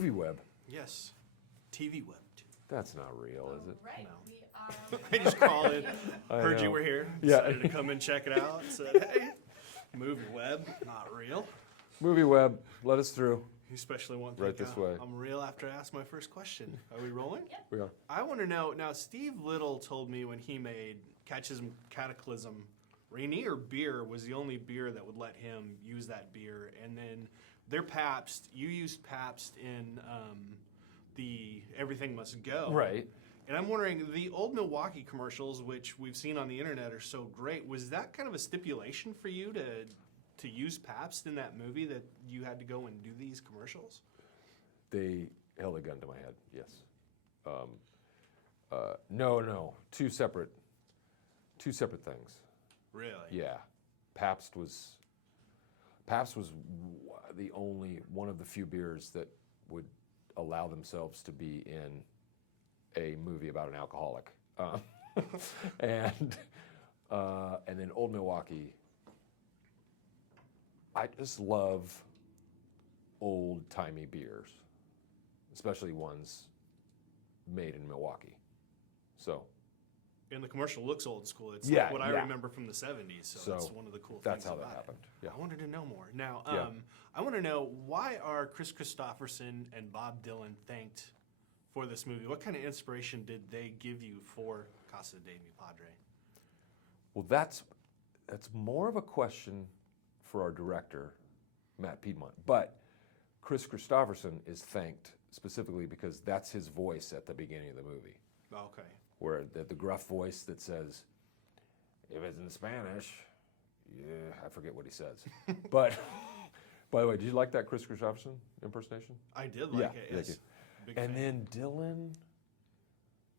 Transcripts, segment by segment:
MovieWeb. Yes. TV Web, too. That's not real, is it? Right, No. we are. I just called in, I heard know. you were here, Yeah. decided to come and check it out, said, hey, MovieWeb, not real. MovieWeb, let us through. You especially want to Right think this way. I'm real after I ask my first question. Are we rolling? Yep. We are. I want to know, now Steve Little told me when he made Cataclysm, Rainier beer was the only beer that would let him use that beer. And then their Pabst, you used Pabst in the Everything Must Go. Right. And I'm wondering, the old Milwaukee commercials, which we've seen on the internet, are so great. Was that kind of a stipulation for you to use Pabst in that movie, that you had to go and do these commercials? They held a gun to my head, yes. No, two separate things. Really? Yeah, Pabst was the only one of the few beers that would allow themselves to be in a movie about an alcoholic, and then Old Milwaukee. I just love old-timey beers, especially ones made in Milwaukee. So. And the commercial looks old school. It's Yeah, like what I yeah. remember from the 70s, so that's one of the cool That's things how that about happened. it. Yeah. I wanted to know more. Now, Yeah. I want to know, why are Chris Christopherson and Bob Dylan thanked for this movie? What kind of inspiration did they give you for Casa de Mi Padre? Well, that's more of a question for our director, Matt Piedmont. But Chris Christopherson is thanked specifically because that's his voice at the beginning of the movie, Okay. where the gruff voice that says, if it's in Spanish, yeah, I forget what he says. But, by the way, did you like that Chris Christopherson impersonation? I did like it. thank Yes. you. Big And fan. then Dylan,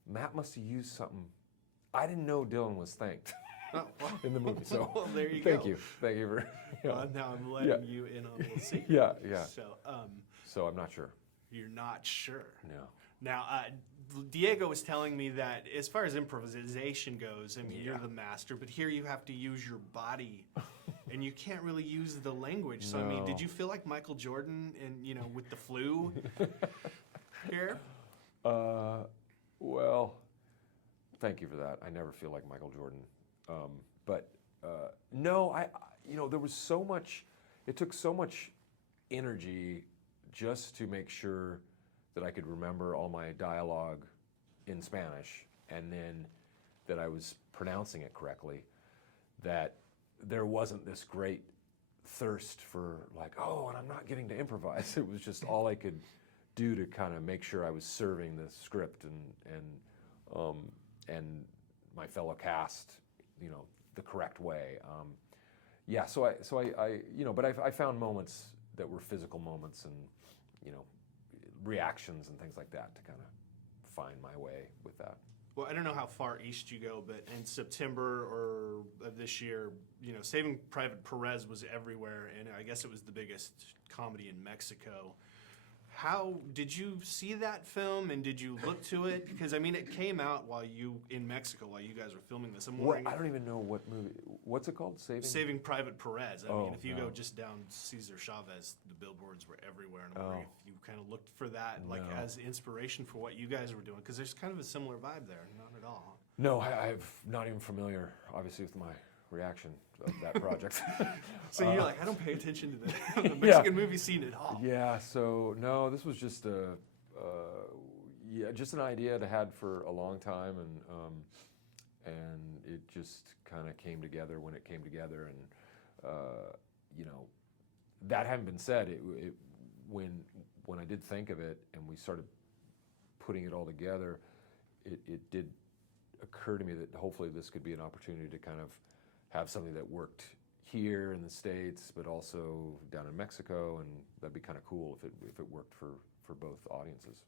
Matt must have used something. I didn't know Dylan was thanked Oh, well. in the movie. So Well, there you thank go. you. Thank you for. Now I'm letting Yeah. you in on a little secret. Yeah, yeah. So I'm not sure. You're not sure. No. Now, Diego was telling me that as far as improvisation goes, I mean, you're the master, but here you have to use your body, and you can't really use the language. So, I mean, did No. you feel like Michael Jordan, with the flu here? Well, thank you for that. I never feel like Michael Jordan. But no, there was so much, it took so much energy just to make sure that I could remember all my dialogue in Spanish and then that I was pronouncing it correctly, that there wasn't this great thirst for like, oh, and I'm not getting to improvise. It was just all I could do to kind of make sure I was serving the script and my fellow cast, the correct way. So I found moments that were physical moments and, reactions and things like that to kind of find my way with that. Well, I don't know how far east you go, but in September or of this year, Saving Private Perez was everywhere, and I guess it was the biggest comedy in Mexico. How did you see that film, and did you look to it? Because I mean, it came out in Mexico while you guys were filming this. I'm wondering. I don't even know what movie. What's it called? Saving Private Perez. I mean, if you no. go just down Cesar Chavez, the billboards were everywhere, and I'm wondering if you kind of looked for that, like No. as inspiration for what you guys were doing, because there's kind of a similar vibe there. Not at all. No, I'm not even familiar, obviously, with my reaction of that project. So you're like, I don't pay attention to the Mexican movie scene at all. Yeah, so no, this was just just an idea I'd had for a long time, and it just kind of came together when it came together, and that having been said, when I did think of it and we started putting it all together, it did occur to me that hopefully this could be an opportunity to kind of have something that worked here in the States, but also down in Mexico, and that'd be kind of cool if it worked for both audiences.